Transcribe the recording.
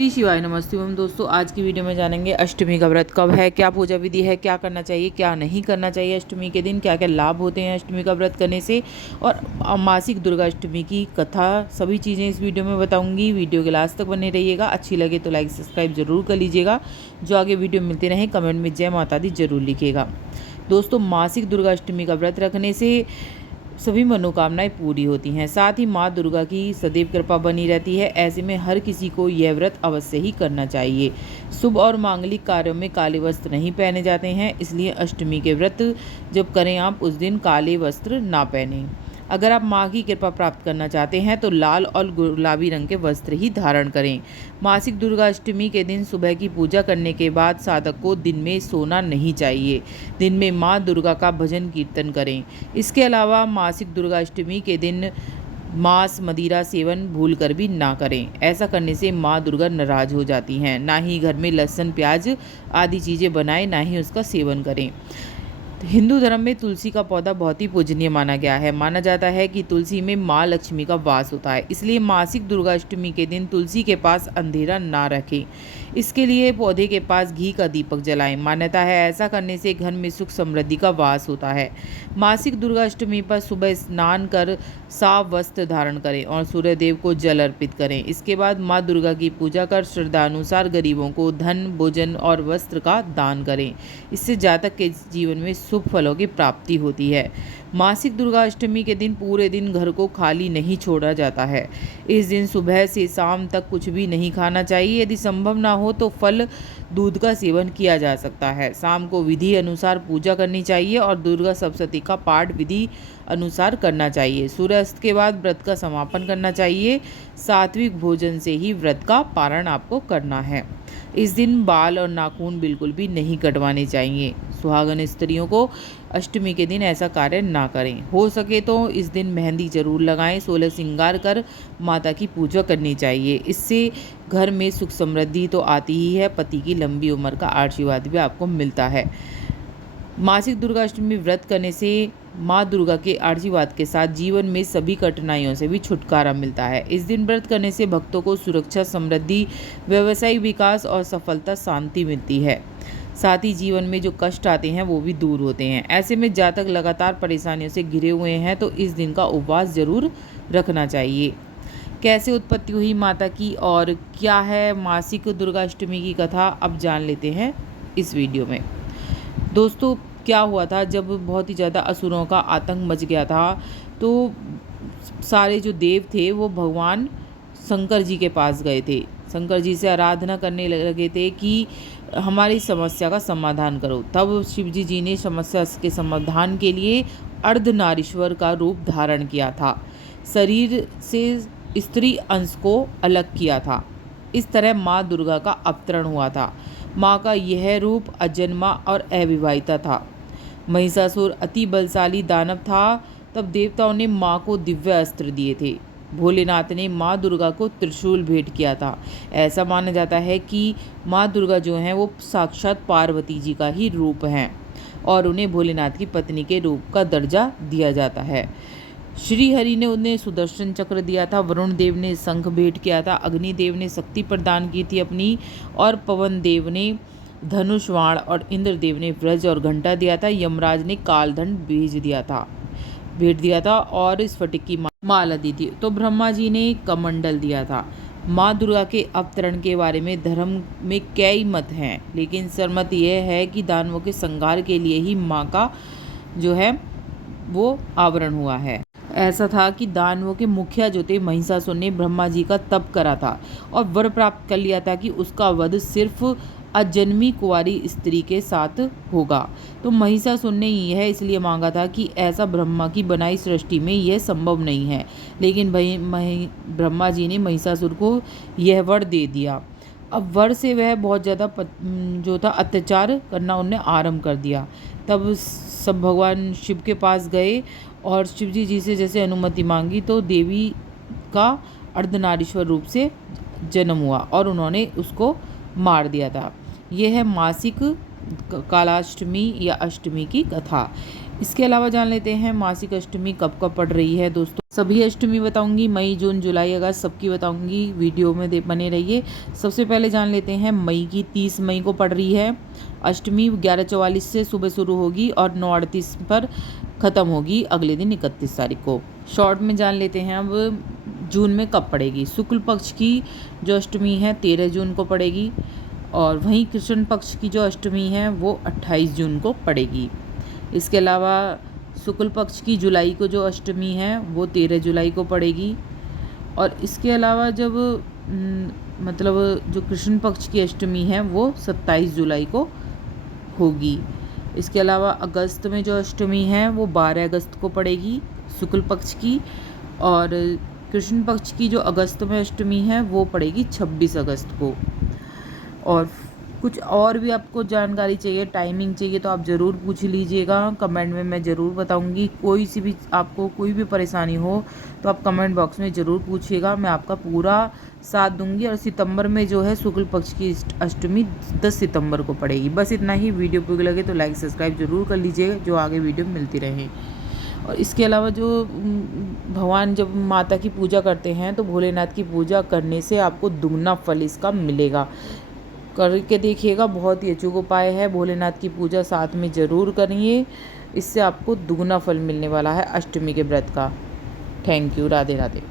श्री शिवाय नमस्ते एवं दोस्तों, आज की वीडियो में जानेंगे अष्टमी का व्रत कब है, क्या पूजा विधि है, क्या करना चाहिए क्या नहीं करना चाहिए, अष्टमी के दिन क्या क्या लाभ होते हैं अष्टमी का व्रत करने से, और मासिक दुर्गा अष्टमी की कथा, सभी चीज़ें इस वीडियो में बताऊंगी। वीडियो के लास्ट तक बने रहिएगा। अच्छी लगे तो लाइक सब्सक्राइब जरूर कर लीजिएगा। जो आगे वीडियो मिलते रहे कमेंट में जय माता दी जरूर लिखिएगा। दोस्तों, मासिक दुर्गा अष्टमी का व्रत रखने से सभी मनोकामनाएं पूरी होती हैं, साथ ही माँ दुर्गा की सदैव कृपा बनी रहती है। ऐसे में हर किसी को यह व्रत अवश्य ही करना चाहिए। शुभ और मांगलिक कार्यों में काले वस्त्र नहीं पहने जाते हैं, इसलिए अष्टमी के व्रत जब करें आप उस दिन काले वस्त्र ना पहनें। अगर आप माँ की कृपा प्राप्त करना चाहते हैं तो लाल और गुलाबी रंग के वस्त्र ही धारण करें। मासिक दुर्गा अष्टमी के दिन सुबह की पूजा करने के बाद साधक को दिन में सोना नहीं चाहिए। दिन में माँ दुर्गा का भजन कीर्तन करें। इसके अलावा मासिक दुर्गा अष्टमी के दिन मांस मदिरा सेवन भूलकर भी ना करें। ऐसा करने से माँ दुर्गा नाराज हो जाती हैं। ना ही घर में लहसुन प्याज आदि चीज़ें बनाएं, ना ही उसका सेवन करें। हिंदू धर्म में तुलसी का पौधा बहुत ही पूजनीय माना गया है। माना जाता है कि तुलसी में माँ लक्ष्मी का वास होता है, इसलिए मासिक दुर्गा अष्टमी के दिन तुलसी के पास अंधेरा ना रखें। इसके लिए पौधे के पास घी का दीपक जलाएं। मान्यता है ऐसा करने से घर में सुख समृद्धि का वास होता है। मासिक दुर्गा अष्टमी पर सुबह स्नान कर साफ वस्त्र धारण करें और सूर्य देव को जल अर्पित करें। इसके बाद माँ दुर्गा की पूजा कर श्रद्धानुसार गरीबों को धन भोजन और वस्त्र का दान करें। इससे जातक के जीवन में शुभ फलों की प्राप्ति होती है। मासिक दुर्गा अष्टमी के दिन पूरे दिन घर को खाली नहीं छोड़ा जाता है। इस दिन सुबह से शाम तक कुछ भी नहीं खाना चाहिए। यदि संभव ना हो तो फल दूध का सेवन किया जा सकता है। शाम को विधि अनुसार पूजा करनी चाहिए और दुर्गा सप्तशती का पाठ विधि अनुसार करना चाहिए। सूर्यास्त के बाद व्रत का समापन करना चाहिए। सात्विक भोजन से ही व्रत का पारण आपको करना है। इस दिन बाल और नाखून बिल्कुल भी नहीं कटवाने चाहिए। सुहागन स्त्रियों को अष्टमी के दिन ऐसा कार्य ना करें। हो सके तो इस दिन मेहंदी जरूर लगाएं। 16 श्रृंगार कर माता की पूजा करनी चाहिए। इससे घर में सुख समृद्धि तो आती ही है, पति की लंबी उम्र का आशीर्वाद भी आपको मिलता है। मासिक दुर्गा अष्टमी व्रत करने से माँ दुर्गा के आशीर्वाद के साथ जीवन में सभी कठिनाइयों से भी छुटकारा मिलता है। इस दिन व्रत करने से भक्तों को सुरक्षा, समृद्धि, व्यवसायिक विकास और सफलता, शांति मिलती है। साथ ही जीवन में जो कष्ट आते हैं वो भी दूर होते हैं। ऐसे में जातक लगातार परेशानियों से घिरे हुए हैं तो इस दिन का उपवास जरूर रखना चाहिए। कैसे उत्पत्ति हुई माता की और क्या है मासिक दुर्गा अष्टमी की कथा, अब जान लेते हैं इस वीडियो में। दोस्तों, क्या हुआ था जब बहुत ही ज़्यादा असुरों का आतंक मच गया था तो सारे जो देव थे वो भगवान शंकर जी के पास गए थे। शंकर जी से आराधना करने लगे थे कि हमारी समस्या का समाधान करो। तब शिव जी ने समस्या के समाधान के लिए अर्धनारीश्वर का रूप धारण किया था। शरीर से स्त्री अंश को अलग किया था। इस तरह माँ दुर्गा का अवतरण हुआ था। माँ का यह रूप अजन्मा और अविवाहिता था। महिषासुर अति बलशाली दानव था। तब देवताओं ने माँ को दिव्य अस्त्र दिए थे। भोलेनाथ ने माँ दुर्गा को त्रिशूल भेंट किया था। ऐसा माना जाता है कि माँ दुर्गा जो हैं वो साक्षात पार्वती जी का ही रूप हैं और उन्हें भोलेनाथ की पत्नी के रूप का दर्जा दिया जाता है। श्री हरि ने उन्हें सुदर्शन चक्र दिया था। वरुण देव ने शंख भेंट किया था। अग्निदेव ने शक्ति प्रदान की थी अपनी, और पवन देव ने धनुष बाण, और इंद्रदेव ने व्रज और घंटा दिया था। यमराज ने कालदंड भेंट दिया था और स्फटिक की माला दी थी। तो ब्रह्मा जी ने कमंडल दिया था। माँ दुर्गा के अवतरण के बारे में धर्म में कई मत हैं, लेकिन सरमत यह है कि दानवों के संहार के लिए ही माँ का जो है वो आवरण हुआ है। ऐसा था कि दानवों के मुखिया जो थे महिषासुर ने ब्रह्मा जी का तप करा था और वर प्राप्त कर लिया था कि उसका वध सिर्फ अजन्मी कुंवारी स्त्री के साथ होगा। तो महिषासुर ने यह इसलिए मांगा था कि ऐसा ब्रह्मा की बनाई सृष्टि में यह संभव नहीं है, लेकिन ब्रह्मा जी ने महिषासुर को यह वर दे दिया। अब वर से वह बहुत ज़्यादा जो था अत्याचार करना उनने आरंभ कर दिया। तब सब भगवान शिव के पास गए और शिव जी से जैसे अनुमति मांगी तो देवी का अर्धनारीश्वर रूप से जन्म हुआ और उन्होंने उसको मार दिया था। यह है मासिक कालाष्टमी या अष्टमी की कथा। इसके अलावा जान लेते हैं मासिक अष्टमी कब कब पड़ रही है दोस्तों। सभी अष्टमी बताऊंगी, मई, जून, जुलाई, अगस्त सबकी बताऊंगी, वीडियो में बने रहिए। सबसे पहले जान लेते हैं मई की। 30 मई को पड़ रही है अष्टमी। 11:44 से सुबह शुरू होगी और 9:38 पर ख़त्म होगी अगले दिन 31 तारीख को। शॉर्ट में जान लेते हैं अब जून में कब पड़ेगी। शुक्ल पक्ष की जो अष्टमी है 13 जून को पड़ेगी और वहीं कृष्ण पक्ष की जो अष्टमी है वो 28 जून को पड़ेगी। इसके अलावा शुक्ल पक्ष की जुलाई को जो अष्टमी है वो 13 जुलाई को पड़ेगी और इसके अलावा जब मतलब जो कृष्ण पक्ष की अष्टमी है वो 27 जुलाई को होगी। इसके अलावा अगस्त में जो अष्टमी है वो 12 अगस्त को पड़ेगी शुक्ल पक्ष की और कृष्ण पक्ष की जो अगस्त में अष्टमी है वो पड़ेगी 26 अगस्त को। और कुछ और भी आपको जानकारी चाहिए, टाइमिंग चाहिए तो आप ज़रूर पूछ लीजिएगा, कमेंट में मैं ज़रूर बताऊंगी। कोई सी भी आपको कोई भी परेशानी हो तो आप कमेंट बॉक्स में ज़रूर पूछिएगा, मैं आपका पूरा साथ दूंगी। और सितंबर में जो है शुक्ल पक्ष की अष्टमी 10 सितंबर को पड़ेगी। बस इतना ही। वीडियो पूरी लगे तो लाइक सब्सक्राइब ज़रूर कर लीजिएगा, जो आगे वीडियो मिलती रहे। और इसके अलावा जो भगवान जब माता की पूजा करते हैं तो भोलेनाथ की पूजा करने से आपको दुगना फल इसका मिलेगा। करके देखिएगा, बहुत ही अचूक उपाय है। भोलेनाथ की पूजा साथ में ज़रूर करिए, इससे आपको दुगना फल मिलने वाला है अष्टमी के व्रत का। Thank you. राधे राधे।